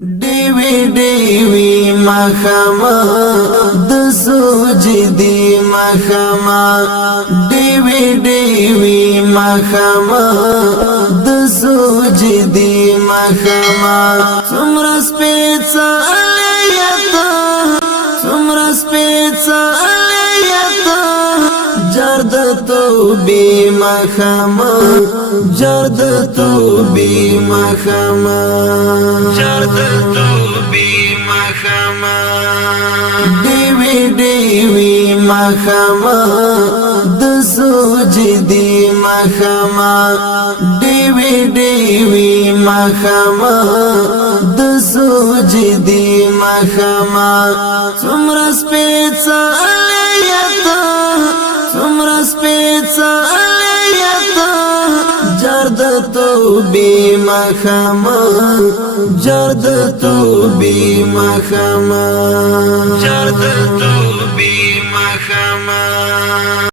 دیوی مخما د سجدی مخما دیوی مخما د سجدی مخما څومره سپېڅلیته څومره سپېڅلیته جرد توبې مخما جرد توبې مخما جرد توبې مخما دیوی مخما د سجدی مخما دیوی مخما د سجدی مخما څومره سپېڅلیته څومره سپېڅلیته جرد توبې مخما جرد توبې مخما جرد توبې مخما